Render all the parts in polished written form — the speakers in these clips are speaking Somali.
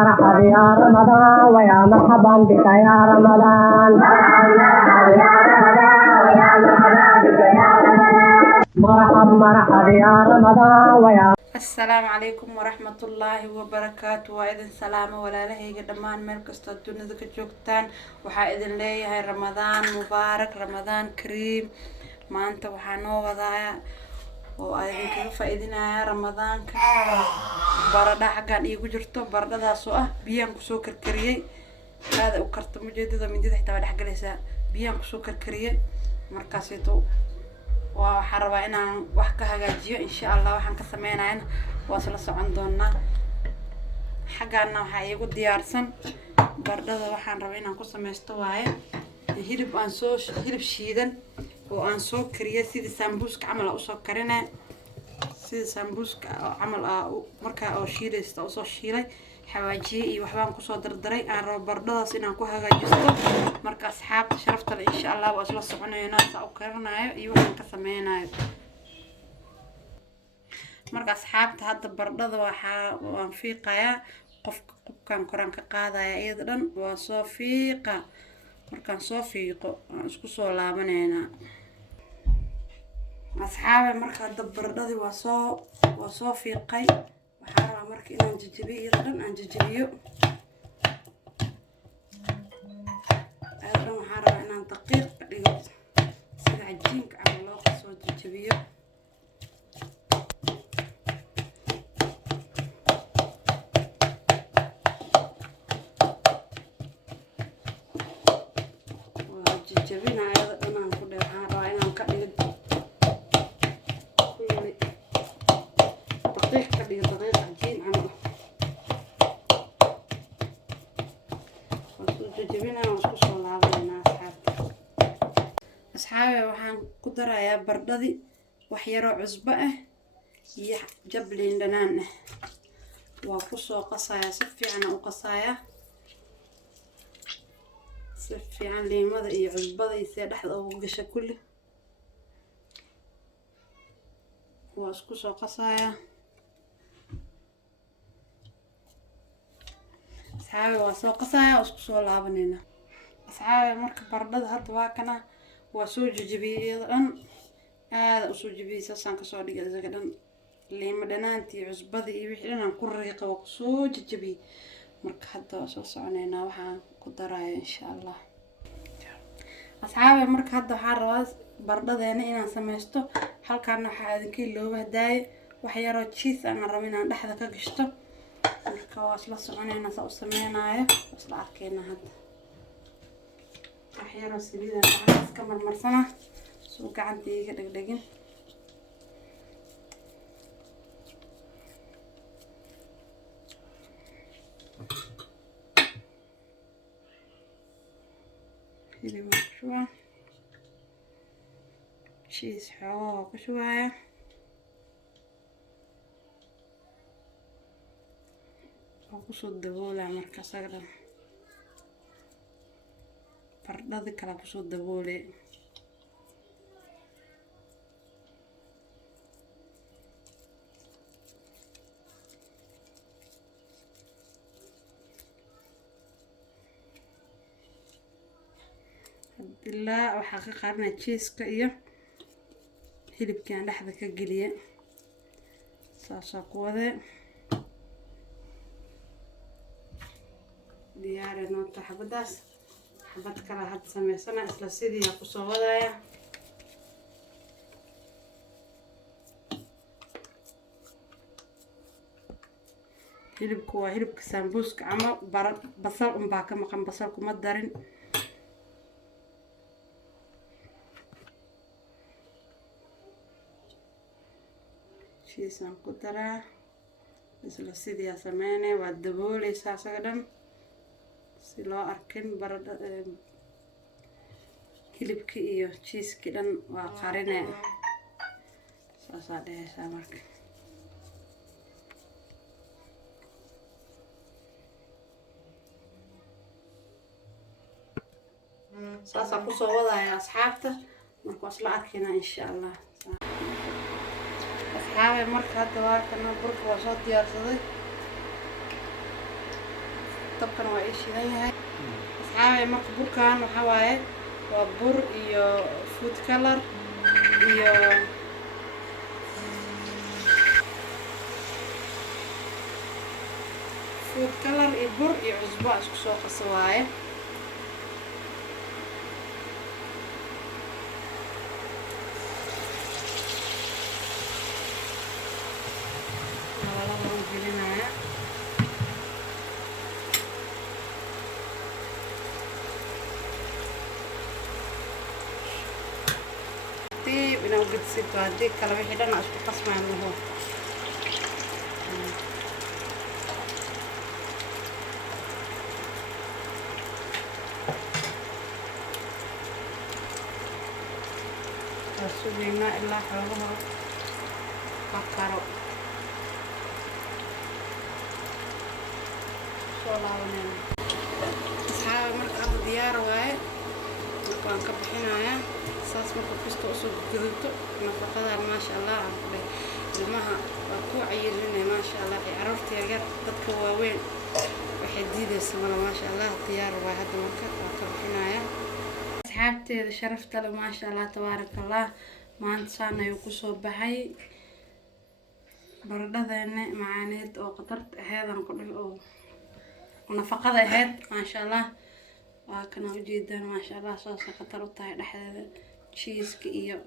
مرحبا يا رمضان ويا مرحبا بك يا رمضان مرحبا يا رمضان ويا السلام عليكم ورحمة الله وبركاته وإذن سلام ولا لهي قدمان مركز الدنيا ذكر جوكتان وحا إذن ليه رمضان مبارك رمضان كريم ما أنت وحانو وضايا وإذن كيف إذن رمضان بردا حقان إيقو جرتو بردا دا سوء بيان كسو كركريي هذا وكرت مجدد من دي حتى بعد حق ليسا بيان كسو كركريي مركزيتو waxaan rabaa inaan wax ka hagaajiyo insha Allah waxaan ka sameeynayaa waasla socon doonaa xagaana waxa iigu diyaarsan bardada waxaan rabaa inaan ku sameysto waaye hilib aan soo hilib shiidan oo aan soo kariyo sida sambuuska camal ah u soo karinay sida sambuuska camal ah marka oo shiilaysto oo soo shiilay xawaajiye iyo waxbaan ku soo dardaray aan rabo bardadaas inaan ku hagaajisto marka asxaabta sharafta leh insha Allah waa isla soconaynaa saa u karinayo iyo waxaan ka sameynayo marka asxaabta hadda bardada waan fiiqayaa qofkan koraan ka qaadaya iyada dhan waa soo fiiqa markaan soo fiiqo aan isku soo laabaneynaa asxaabe marka hadda bardadii waa soo fiiqay waxaan rabaa marka inaan jajabiyo iyada dhan aan jajabiyo waxaan rabaa inaan daqiiq ka dhigo sida cajiinka camal loo soo jajabiyo waa jajabinaa iyada dhan aan ku dheh waxaan rabaa inaan ka dhigo daqiiq ka dhigo daqiiq cajiin camal waa soo jajabinaa waan isku soo laabaneynaa asxaabe waxaan ku darayaa bardadii wax yaroo cusbo ah iyo jab liin dhanaan ah waa ku soo qasayaa si fiican u qasayaa si fiican liimada iyo cusbada iyo si dhaxda ugu gasho kulli waa isku soo qasayaa asxaabe waa soo qasayaa oo isku soo laabaneynaa asxaabe marka bardada hadda waa kana waa soo jajabiyay iyada dhan aad u soo jabiyay saasaan ka soo dhigay isaga dhan liima dhanaantii cusbadii iyo wixii dhan aan ku riiqay waa soo jajabiyay marka hadda waa soo soconaynaa waxaan ku darayaa insha Allah asxaabe marka hadda waxaan rabaa bardadeena inaan sameysto halkaan waxaa idinka ilooba hadaay wax yaroo cheese aan rabo inaan dhexda ka gashto marka waa isla soconaynaa saa u sameynayo isla arkeena hadda waxyaro saliida iska marmarsana soo gacantayga dhagdhagin hilib shua cheese xoogaa ku shubaaya oo ku soo daboolaa marka isaga dhan bardada kala ku soo daboolay ilaa waxaa ka qaadnaa cheese-ka iyo hilibkaan dhexda ka geliya saasoo ku wade diyaari noota xabadaas xabad kale had sameysana isla sidii ku soo wadaya hilibku waa hilibka sambuuska ama basal baa ka maqan basal kuma darin cheese-aan ku daraa isla sidii sameynay waa dabooleysaa isaga dhan si loo arkin barada hilibkii iyo cheese-kii dhan waa qarinay saasaa dhehaysaa marka saasaan ku soo wadaya asxaabta marka waa isla arkaynaa insha Allah asxaabe marka hadda waa kana burka waa soo diyaarsaday dabkan waa ii shidan yahay asxaabay. marka burkan waxaa waaye waa bur iyo food color iyo bur iyo cusbo isku soo qaso waaye. lagu gelinaya dib inaa ugedsid haddii kale wixii dhan isku qasmaan laho. sugeynaa ilaa xoogaha ka karo. soo laabanayna asxaaba marka ama diyaar waaye. marka waan ka bixinayaa saas marka kasta usoo guduto nafaqadan maasha allah aan ku leh ilmaha waa ku cayirinay maasha allah ee caruurta yaryar dadka waaweyn waxay diidaysa mala maasha allah diyaar waaye. hadda marka waan ka bixinayaa asxaabteeda sharafta leh maasha allah tabaarakallah. maanta saan ayuu kusoo baxay baradhadeena macaaneed oo qatarta aheedan ku dhig oo nafaqada aheyd maasha allah. waa kana ujeedaan maasha allah saasay qatar u tahay dhexdeeda cheeska iyo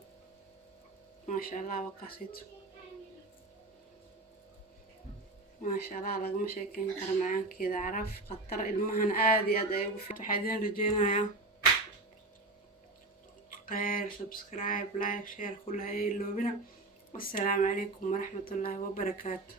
maasha allah wakaasito maasha allah lagama sheekeyn karo macaankeeda caraf qatar ilmahan aad iyo aad ay ugu fiican. waxaa idin rajeynayaa خير سبسكرايب لايك شير كلها اي لوبنا. والسلام عليكم ورحمة الله وبركاته.